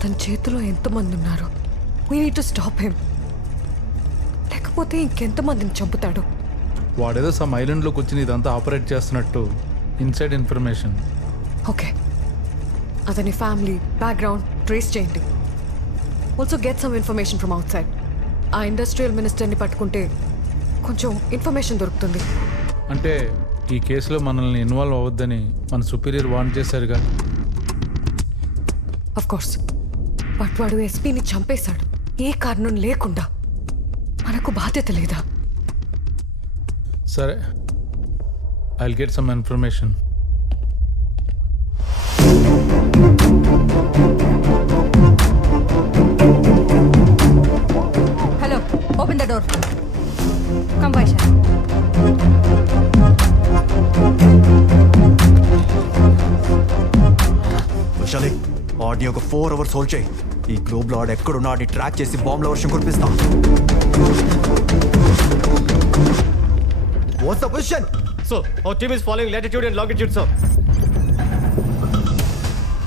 అతని చేతిలో ఎంతమంది ఉన్నారు? We need to stop him. లేకపోతే ఇంకెంతమందిని చంపుతాడు? వాడేదో సమ్ ఐలాండ్లోకి వచ్చి ఇదంతా ఆపరేట్ చేస్తున్నట్టు ఇన్సైడ్ ఇన్ఫర్మేషన్. ఓకే, అతని ఫ్యామిలీ బ్యాక్గ్రౌండ్ ట్రేస్ చేయండి. Also get some information from out side. ఆ ఇండస్ట్రియల్ మినిస్టర్ని పట్టుకుంటే కొంచెం ఇన్ఫర్మేషన్ దొరుకుతుంది. అంటే ఈ కేసులో మనల్ని ఇన్వాల్వ్ అవ్వద్దని మన సుపీరియర్ వార్న్ చేశారుగా. అఫ్ కోర్స్, బట్ వాడు ఎస్పీని చంపేశాడు ఏ కారణం లేకుండా. మనకు బాధ్యత లేదా? సరే, I'll get some information. Hello, open the door. Come Vaishali. Vaishali, audio ఒక 4 hours హోల్డ్ చేయి. ఈ గ్లోబ్లో ఆడు ఎక్కడున్నా ఆడిని ట్రాక్ చేసి బాంబుల వర్షం కురిపిస్తాం. What's the position? So, our team is following latitude and longitude, sir.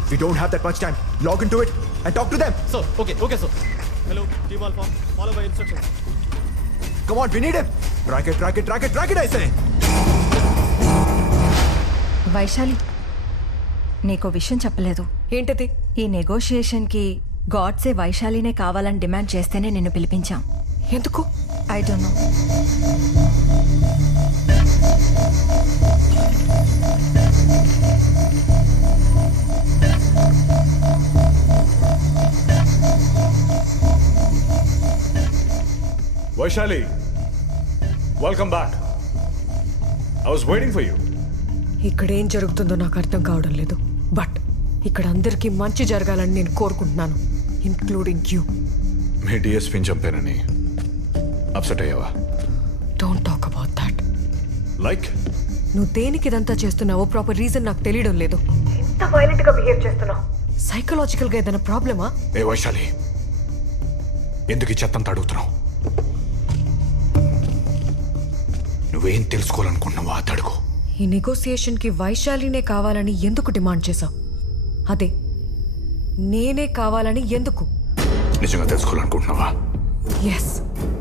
We don't have that much time. Log into it and talk to them. So, okay, sir. Hello, team Alpha. Follow my instructions. Come on, we need him. Track it, I say. Vaishali, నీకో విషయం చెప్పలేదు. ఏంటది? ఈ నెగోషియేషన్కి గాడ్సే వైశాలినే కావాలని demand చేస్తేనే నిన్ను పిలిపించాం. ఎందుకు? I don't know. Vaishali, welcome back. I was waiting for you. ఇక్కడ ఏం జరుగుతుందో నాకు అర్థం కావడం లేదు. బట్ ఇక్కడ అందరికీ మంచి జరగాలని నేను కోరుకుంటున్నాను, ఇంక్లూడింగ్ యూ. మీ డిఎస్పీని చంపానని అప్సెట్ అయ్యావా? Don't talk about that. Like నువ్వు దేనికి ఇదంతా చేస్తున్నావో ప్రాపర్ రీజన్ నాకు తెలియడం లేదు. ఎంత వైలెంట్ గా బిహేవ్ చేస్తున్నావు? సైకలాజికల్ గా ఏదైనా ప్రాబ్లమా? ఏ వైశాలి, ఎందుకు ఈ చెత్తంతా అడుగుతున్నావు? నువ్వేం తెలుసుకోవాలనుకుంటున్నావో అది అడుగు. ఈ నెగోసియేషన్ కి వైశాలినే కావాలని ఎందుకు డిమాండ్ చేశావు? అదే, నేనే కావాలని ఎందుకు? నిజంగా తెలుసుకోవాలనుకుంటున్నావా? ఎస్,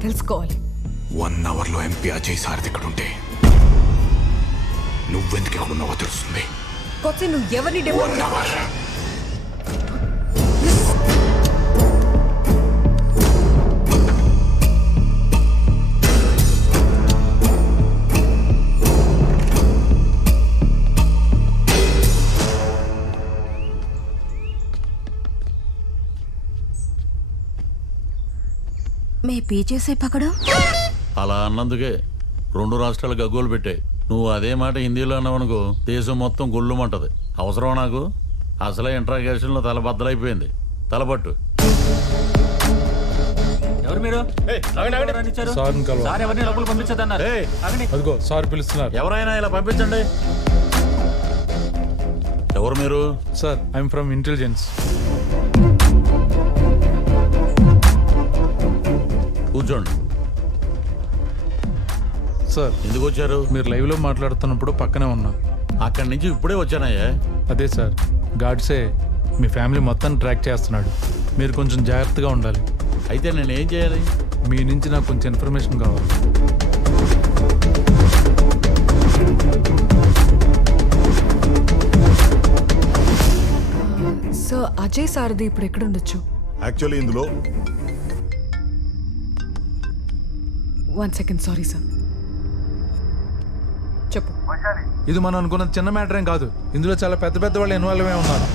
తెలుసుకోవాలి. 1 hourలో ఎంపీ అజయ్ సారథి ఇక్కడ ఉంటే నువ్వెందుకు ఇక్కడ ఉన్నావో తెలుస్తుంది. కొత్త నువ్వు ఎవరిని డిమాండ్? 1 hour. మే పీछे से पकड़ो. అలా అన్నందుకే 2 రాష్ట్రాలు గగ్గోలు పెట్టాయి. నువ్వు అదే మాట హిందీలో అన్నావనుకో దేశం మొత్తం గుళ్ళుమంటది. అవసరం నాకు? అసలే ఇంట్రాగేషన్లో తలబద్దలైపోయింది. తలపట్టు. ఎవరు మీరు? సార్ ఎవరిని లోపల పంపించదన్నారు? అదిగో సార్ పిలుస్తున్నారు. ఎవరైనా ఇలా పంపించండి. ఎవరు మీరు? Sir, I'm from intelligence. కూర్చోండి. సార్, ఎందుకు వచ్చారు? మీరు లైవ్లో మాట్లాడుతున్నప్పుడు పక్కనే ఉన్నా. అక్కడి నుంచి ఇప్పుడే వచ్చానయ్యా. అదే సార్, గాడ్సే మీ ఫ్యామిలీ మొత్తాన్ని ట్రాక్ చేస్తున్నాడు. మీరు కొంచెం జాగ్రత్తగా ఉండాలి. అయితే నేను ఏం చేయాలి? మీ నుంచి నాకు కొంచెం ఇన్ఫర్మేషన్ కావాలి. సార్, అజయ్ సారథి ఇప్పుడు ఎక్కడ ఉండొచ్చు? యాక్చువల్లీ ఇందులో 1 second, సారీ సార్. చెప్పు. ఇది మనం అనుకున్న చిన్న మ్యాటర్ ఏం కాదు. ఇందులో చాలా పెద్ద పెద్ద వాళ్ళు ఇన్వాల్వ్ అయి ఉన్నారు.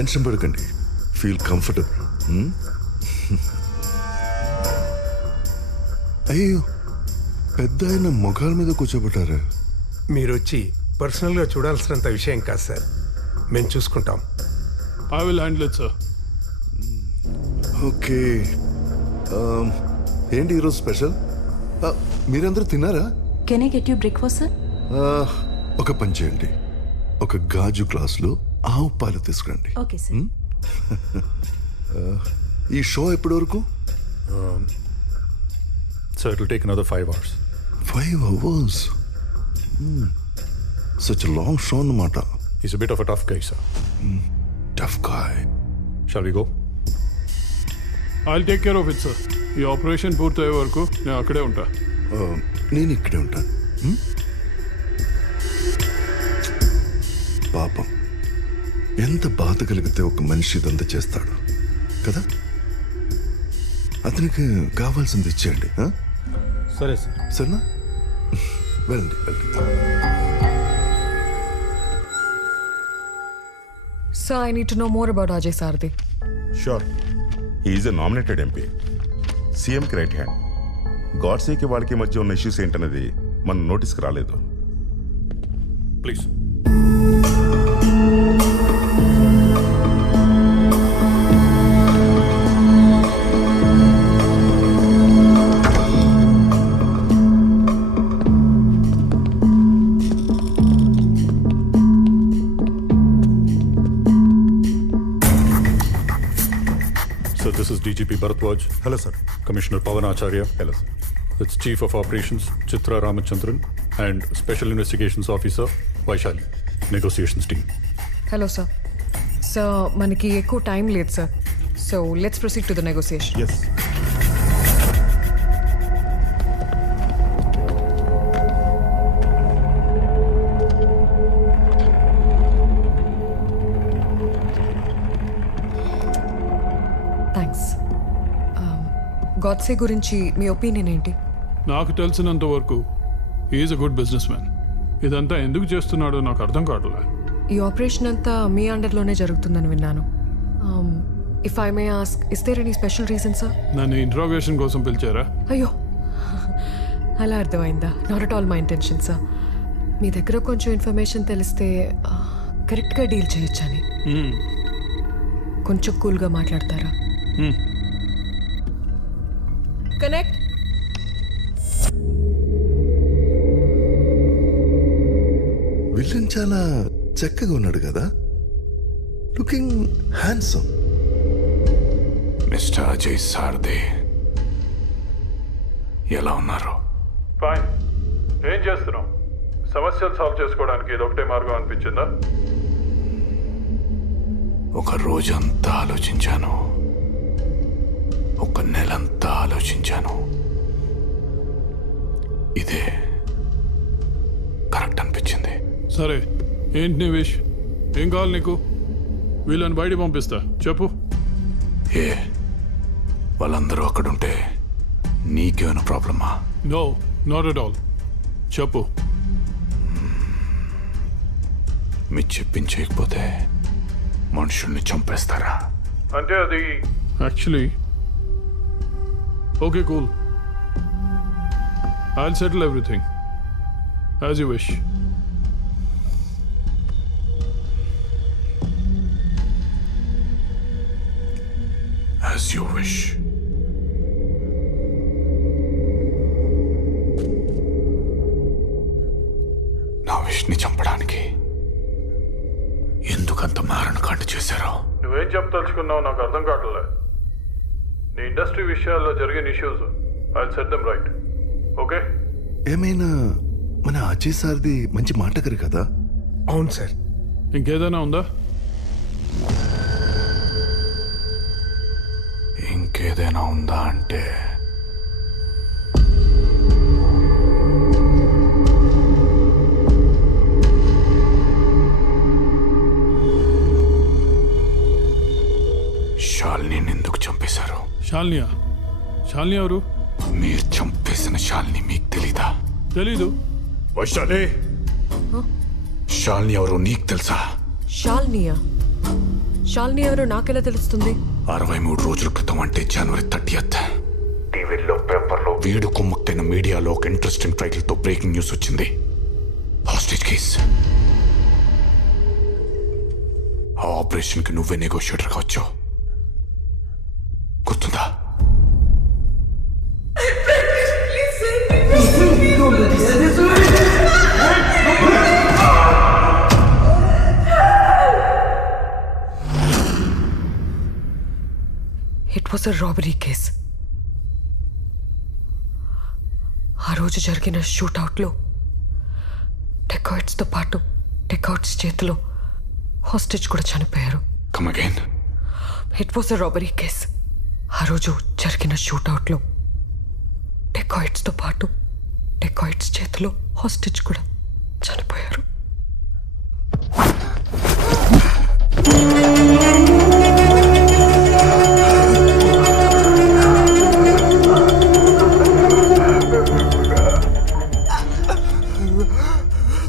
టెన్షన్ పడకండి, ఫీల్ కంఫర్టబుల్. అయ్యో, పెద్ద ఆయన మొఘాల మీద కూర్చోబెట్టారా? మీరు వచ్చి పర్సనల్గా చూడాల్సినంత విషయం కాదు సార్, మేము చూసుకుంటాం. I will handle it sir. Okay. ఏంటి ఈరోజు స్పెషల్? మీరందరూ తిన్నారా? Can I get you breakfast sir? ఒక పని చేయండి, ఒక గాజు గ్లాసులో ఆవు పాలు తీసుకురండి. Okay sir. ఈ షో ఎప్పటి వరకు? So it will take another 5 hours. 5 hours? Such a long show అన్నమాట. He's a bit of a tough guy, sir. Tough guy. Shall we go? I'll take care of it, sir. ఈ operation పూర్తయ్యే వరకు నేను అక్కడే ఉంటా. నేను ఇక్కడే ఉంటాను. పాపం, ఎంత బాధ కలిగితే ఒక మనిషి ఇదంతా చేస్తాడు కదా. అతనికి కావాల్సింది ఇచ్చేయండి. సరే సార్. సరేనా? వెళ్ళండి వెళ్ళండి. Sir, I need to know more about Ajay Sardi. Sure. He is a nominated MP. సీఎంకి రైట్ హ్యాండ్. గాడ్సేకి వాళ్ళకి మధ్య ఉన్న ఇష్యూస్ ఏంటనేది మన నోటీస్కి రాలేదు. Please. This is DGP Bharatwaj. Hello, sir. Commissioner Pawan Acharya. Hello, sir. It's Chief of Operations Chitra Ramachandran and Special Investigations Officer Vaishali. Negotiations team. Hello, sir. Sir, మనకి ఎక్కువ టైం లేదు sir. So let's proceed to the negotiation. Yes. Thanks. Godse గురించి మీ opinion ఏంటి? నాకు తెలిసినంత వరకు is a good business man. ఇదంతా ఎందుకు చేస్తున్నాడో నాకు అర్థం కావట్లే. ఈ ఆపరేషన్ అంతా మీ అండర్లోనే జరుగుతుందని విన్నాను. If I may ask, is there any special reason sir? నన్ను ఇంట్రాగేషన్ కోసం పిలిచారా? అయ్యో, అలా అర్థమైందా? Not at all my intention sir. మీ దగ్గర కొంచెం ఇన్ఫర్మేషన్ తెలిస్తే కరెక్ట్గా డీల్ చేయొచ్చని. కొంచెం కూల్గా మాట్లాడతారా? కనెక్ట్. విలన్ చాలా చక్కగా ఉన్నాడు కదా, లుకింగ్ హ్యాండ్సమ్. మిస్టర్ అజయ్ సార్దే, ఎలా ఉన్నారు? ఫైన్. ఏం చేస్తున్నాం? సమస్యలు సాల్వ్ చేసుకోవడానికి ఇది ఒకటే మార్గం అనిపించిందా? ఒక రోజంతా ఆలోచించాను, ఒక నెలంతా ఆలోచించాను. ఇదే కరెక్ట్ అనిపించింది. సరే, ఏంటి నీ విష్? ఏం కావాలి నీకు? వీళ్ళని బయట పంపిస్తా, చెప్పు. ఏ, వాళ్ళందరూ అక్కడుంటే నీకేమైనా ప్రాబ్లమా? No, not at all. చెప్పు. మీరు చెప్పించకపోతే మనుషుల్ని చంపేస్తారా? అంటే అది actually okay, cool. I'll settle everything as you wish. As you wish. నా విష్ని చంపడానికి ఎందుకంత మారణకాండ చేశారో? నువ్వేం చెప్పదలుచుకున్నావు నాకు అర్థం కావట్లే. నీ ఇండస్ట్రీ విషయాల్లో జరిగిన issues I'll set them right. Okay? ఏమైనా మన అజయ్ సార్ది మంచి మాటగారు కదా? అవును సార్. ఇంకేదైనా ఉందా? ఇంకేదైనా ఉందా అంటే శాలిని ఎందుకు చంపేశారు? శాలినియా? శాలిని ఎవరు? మీరు చంపేసిన శాలిని మీకు తెలీదా? తెలీదు. వైశాలి, శాలిని ఎవరు నీకు తెలుసా? శాలినియా? శాలిని ఎవరో నాకెలా తెలుస్తుంది? 63 రోజుల క్రితం అంటే జనవరి 30th టీవీలో పేపర్లో వీడు కుమ్మక్కైన మీడియాలో ఒక ఇంట్రెస్టింగ్ టైటిల్ తో బ్రేకింగ్ న్యూస్ వచ్చింది. Hostage case. ఆ ఆపరేషన్ కి నువ్వే నెగోషియేటర్ గా వచ్చావు, గుర్తుందా? It was a robbery case. ఆ రోజు జరిగిన షూట్అవుట్లో డెకాయిట్స్తో పాటు డెకాయిట్స్ చేతిలో హాస్టేజ్ కూడా చనిపోయారు. Come again. It was a robbery case. ఆ రోజు జరిగిన షూట్అవుట్లో డెకాయిట్స్తో పాటు డెకాయిట్స్ చేతిలో హాస్టేజ్ కూడా చనిపోయారు.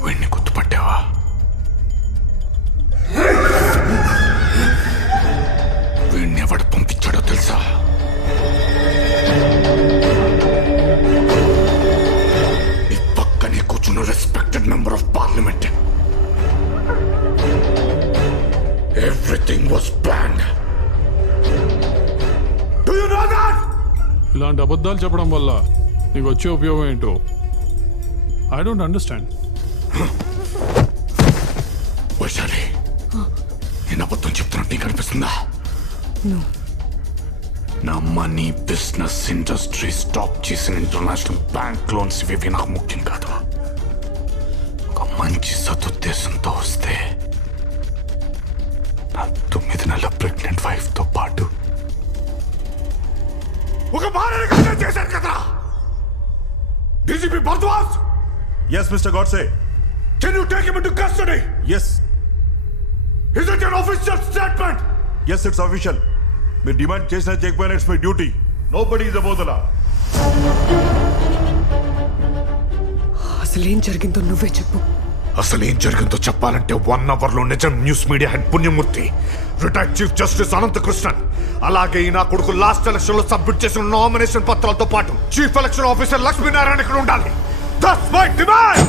వీడిని గుర్తుపట్టావా? వీడిని ఎవడు పంపించాడో తెలుసా? నీ పక్కనే కూర్చున్న respected member of parliament. Everything was planned. Do you know that? ఇలాంటి అబద్ధాలు చెప్పడం వల్ల నీకు వచ్చే ఉపయోగం ఏంటో ఐ డోంట్ అండర్స్టాండ్. వైశాలి, నేను అబద్ధం చెప్తున్నట్టు నీకు అనిపిస్తుందా? నా మనీ, బిజినెస్, ఇండస్ట్రీ స్టాప్ చేసిన ఇంటర్నేషనల్ బ్యాంక్ లోన్స్ ఇవి నాకు ముఖ్యం కాదు. ఒక మంచి సదుద్దేశంతో వస్తే నా 9 నెలల ప్రెగ్నెంట్ వైఫ్ తో పాటు ఒక భార్యని కన్సిడర్ చేశారు కదా DGP Bharadwaj. Yes, Mr. Godse. Can you take him into custody? Yes. Is it an official statement? Yes, it's official. మీరు డిమాండ్ చేసిన చేయకపోయినా it's my duty. Nobody is above the law. అసలేం జరిగిందో నువ్వే చెప్పు. అసలేం జరిగిందో చెప్పాలంటే 1 hour లో నిజం న్యూస్ మీడియా హెడ్ పుణ్యమూర్తి, రిటైర్డ్ చీఫ్ జస్టిస్ అనంతకృష్ణన్, అలాగే నా కొడుకు లాస్ట్ ఎలక్షన్ లో సబ్మిట్ చేసిన నామినేషన్ పత్రాలతో పాటు చీఫ్ ఎలక్షన్ ఆఫీసర్ లక్ష్మీనారాయణ ఇక్కడ ఉండాలి. That's my demand!